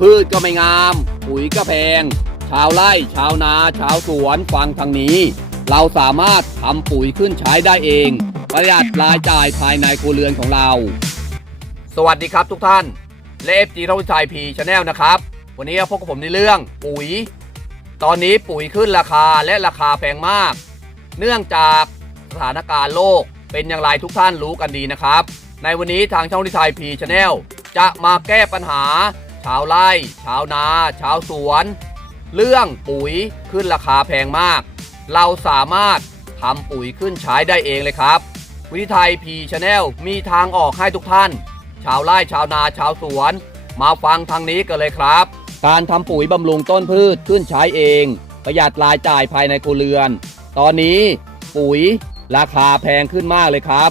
พืชก็ไม่งาม ปุ๋ยก็แพง ชาวไร่ ชาวนา ชาวสวนฟังทางนี้ เราสามารถทำปุ๋ยขึ้นใช้ได้เอง ประหยัดรายจ่ายภายในครัวเรือนของเรา สวัสดีครับทุกท่านเลฟจีทวิชัยพีชาแนลนะครับ วันนี้พบกับผมในเรื่องปุ๋ย ตอนนี้ปุ๋ยขึ้นราคาและราคาแพงมาก เนื่องจากสถานการณ์โลกเป็นอย่างไรทุกท่านรู้กันดีนะครับ ในวันนี้ทางช่องทิชัยพีชาแนลจะมาแก้ปัญหา ชาวไร่ ชาวนา ชาวสวน เรื่องปุ๋ยขึ้นราคาแพงมาก เราสามารถทำปุ๋ยขึ้นใช้ได้เองเลยครับ วิธีไทยพีชาแนลมีทางออกให้ทุกท่าน ชาวไร่ชาวนาชาวสวน มาฟังทางนี้กันเลยครับ การทำปุ๋ยบำรุงต้นพืชขึ้นใช้เอง ประหยัดรายจ่ายภายในครัวเรือน ตอนนี้ปุ๋ยราคาแพงขึ้นมากเลยครับ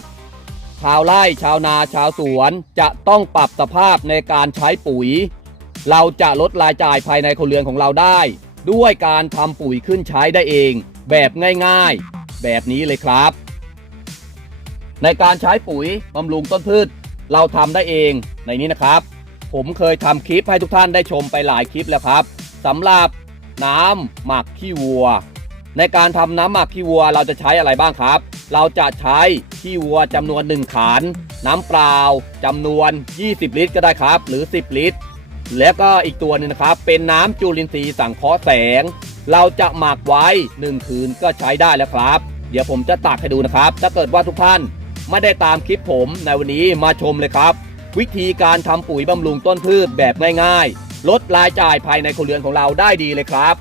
ชาวไร่ชาวนาชาวสวนจะต้องปรับสภาพในการใช้ปุ๋ย เราจะลดรายจ่ายภายในครัวเรือนของเราได้ ด้วยการทำปุ๋ยขึ้นใช้ได้เอง แบบง่ายๆ แบบนี้เลยครับ ในการใช้ปุ๋ยบำรุงต้นพืช เราทำได้เองในนี้นะครับ ผมเคยทำคลิปให้ทุกท่านได้ชมไปหลายคลิปแล้วครับสำหรับน้ำหมักขี้วัว ในการทำน้ำหมักขี้วัวเราจะใช้อะไรบ้างครับ เราจะใช้ขี้วัวจำนวน 1ขันน้ำเปล่าจำนวน 20 ลิตรก็ได้ครับ หรือ 10 ลิตร แล้วก็อีกตัวหนึงนะครับ เป็นน้ำจุลินทรีย์สังเคราะห์แสง เราจะหมักไว้ 1 คืนก็ใช้ได้แล้วครับ เดี๋ยวผมจะตักให้ดูนะครับ ถ้าเกิดว่าทุกท่านไม่ได้ตามคลิปผมในวันนี้มาชมเลยครับ วิธีการทำปุ๋ยบำรุงต้นพืชแบบง่ายๆ ลดรายจ่ายภายในครัวเรือนของเราได้ดีเลยครับ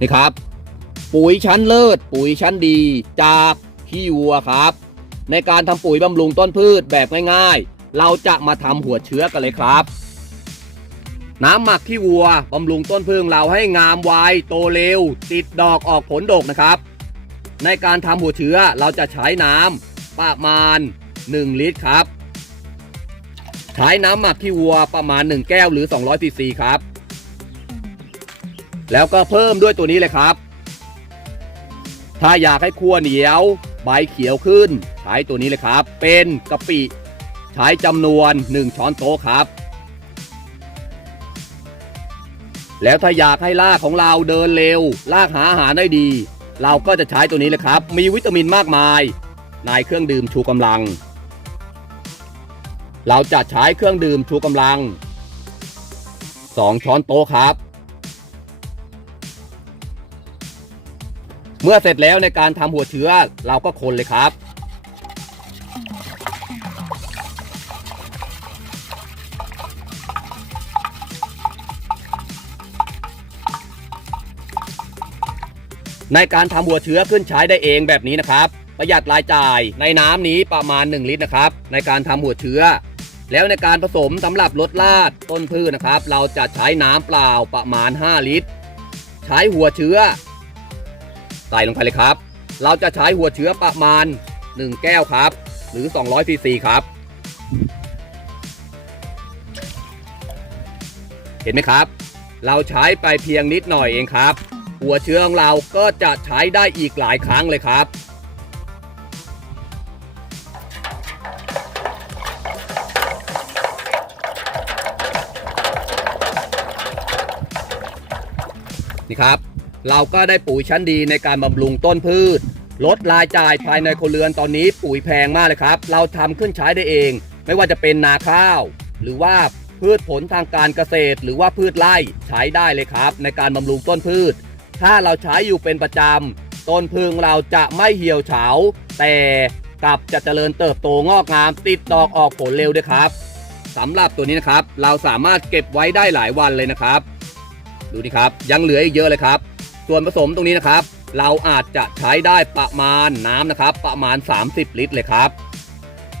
นี่ครับ ปุ๋ยชั้นเลิศ ปุ๋ยชั้นดีจากขี้วัวครับ ในการทำปุ๋ยบำรุงต้นพืชแบบง่ายๆ เราจะมาทำหัวเชื้อกันเลยครับ น้ำหมักขี้วัวบำรุงต้นพึ่งเราให้งามไวโตเร็ว ติดดอกออกผลดกนะครับ ในการทำหัวเชื้อเราจะใช้น้ำประมาณ 1 ลิตรครับ ใช้น้ำหมักขี้วัวประมาณ 1 แก้วหรือ 200ซีซีครับ แล้วก็เพิ่มด้วยตัวนี้เลยครับ ถ้าอยากให้คั่วเหนียว ใบเขียวขึ้น ใช้ตัวนี้เลยครับ เป็นกะปิ ใช้จำนวน 1 ช้อนโต๊ะครับ แล้วถ้าอยากให้รากของเราเดินเร็วรากหาอาหารได้ดี เราก็จะใช้ตัวนี้เลยครับ มีวิตามินมากมาย ในเครื่องดื่มชูกำลัง เราจะใช้เครื่องดื่มชูกำลัง 2 ช้อนโต๊ะครับ เมื่อเสร็จแล้วในการทำหัวเชื้อเราก็คนเลยครับ ในการทำหัวเชื้อขึ้นใช้ได้เองแบบนี้นะครับ ประหยัดรายจ่ายในน้ำนี้ประมาณ 1 ลิตรนะครับ ในการทำหัวเชื้อ แล้วในการผสมสำหรับลดราดต้นพืชนะครับ เราจะใช้น้ำเปล่าประมาณ 5 ลิตร ใช้หัวเชื้อ ใส่ลงไปเลยครับ เราจะใช้หัวเชื้อประมาณ 1 แก้วครับ หรือ 200ซีซีครับ เห็นไหมครับ เราใช้ไปเพียงนิดหน่อยเองครับ หัวเชื้อของเราก็จะใช้ได้อีกหลายครั้งเลยครับนี่ครับ เราก็ได้ปุ๋ยชั้นดีในการบำรุงต้นพืช ลดรายจ่ายภายในครัวเรือนตอนนี้ปุ๋ยแพงมากเลยครับ เราทำขึ้นใช้ได้เอง ไม่ว่าจะเป็นนาข้าว หรือว่าพืชผลทางการเกษตร หรือว่าพืชไร่ใช้ได้เลยครับ ในการบำรุงต้นพืช ถ้าเราใช้อยู่เป็นประจำต้นพึ่งเราจะไม่เหี่ยวเฉา แต่กลับจะเจริญเติบโตงอกงาม ติดดอกออกผลเร็วด้วยครับสำหรับตัวนี้นะครับ เราสามารถเก็บไว้ได้หลายวันเลยนะครับ ดูนี่ครับยังเหลืออีกเยอะเลยครับ ส่วนผสมตรงนี้นะครับ เราอาจจะใช้ได้ประมาณน้ำนะครับ ประมาณ 30 ลิตรเลยครับ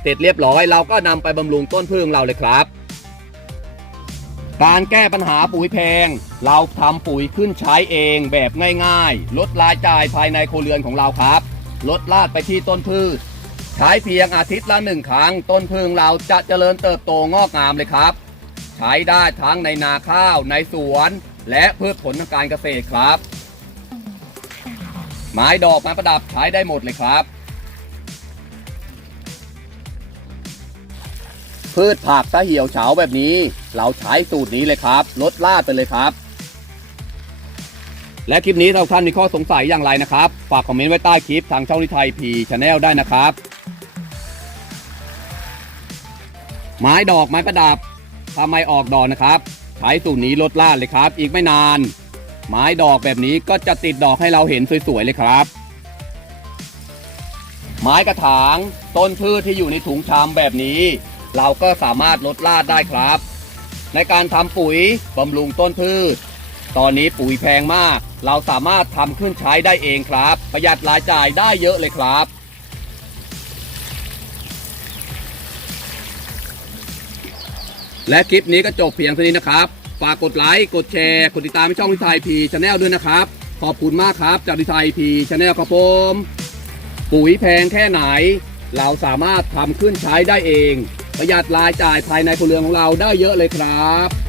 เสร็จเรียบร้อยเราก็นำไปบำรุงต้นพึ่งเราเลยครับ การแก้ปัญหาปุ๋ยแพง เราทำปุ๋ยขึ้นใช้เองแบบง่ายๆ ลดรายจ่ายภายในโครเรือนของเราครับ ลดลาดไปที่ต้นพืชใช้เพียงอาทิตย์ละหนึ่งครั้ง ต้นพึ่งเราจะเจริญเติบโตงอกงามเลยครับ ใช้ได้ทั้งในนาข้าวในสวน และพืชผลทางการเกษตรครับ ไม้ดอกไม้ประดับใช้ได้หมดเลยครับ พืชผักถ้าเหี่ยวเฉาแบบนี้ เราใช้สูตรนี้เลยครับ ลดลาดไปเลยครับ และคลิปนี้ถ้าท่านมีข้อสงสัยอย่างไรนะครับ ฝากคอมเมนต์ไว้ใต้คลิปทางช่องนิไทยพีชาแนลได้นะครับ ไม้ดอกไม้ประดับถ้าไมออกดอกนะครับใช้สูตรนี้ลดลาดเลยครับ อีกไม่นาน ไม้ดอกแบบนี้ก็จะติดดอกให้เราเห็นสวยๆเลยครับ ไม้กระถางต้นพืชที่อยู่ในถุงชามแบบนี้ เราก็สามารถลดลาดได้ครับ ในการทำปุ๋ยบำรุงต้นพืช ตอนนี้ปุ๋ยแพงมาก เราสามารถทำขึ้นใช้ได้เองครับ ประหยัดรายจ่ายได้เยอะเลยครับและคลิปนี้ก็จบเพียงเท่านี้นะครับ ฝากกดไลค์กดแชร์กดติดตามช่องทิไทยพีชาแนลด้วยนะครับ ขอบคุณมากครับจากทิไทยพีชาแนลครับผมปุ๋ยแพงแค่ไหน เราสามารถทำขึ้นใช้ได้เอง ประหยัดรายจ่ายภายในครัวเรือนของเราได้เยอะเลยครับ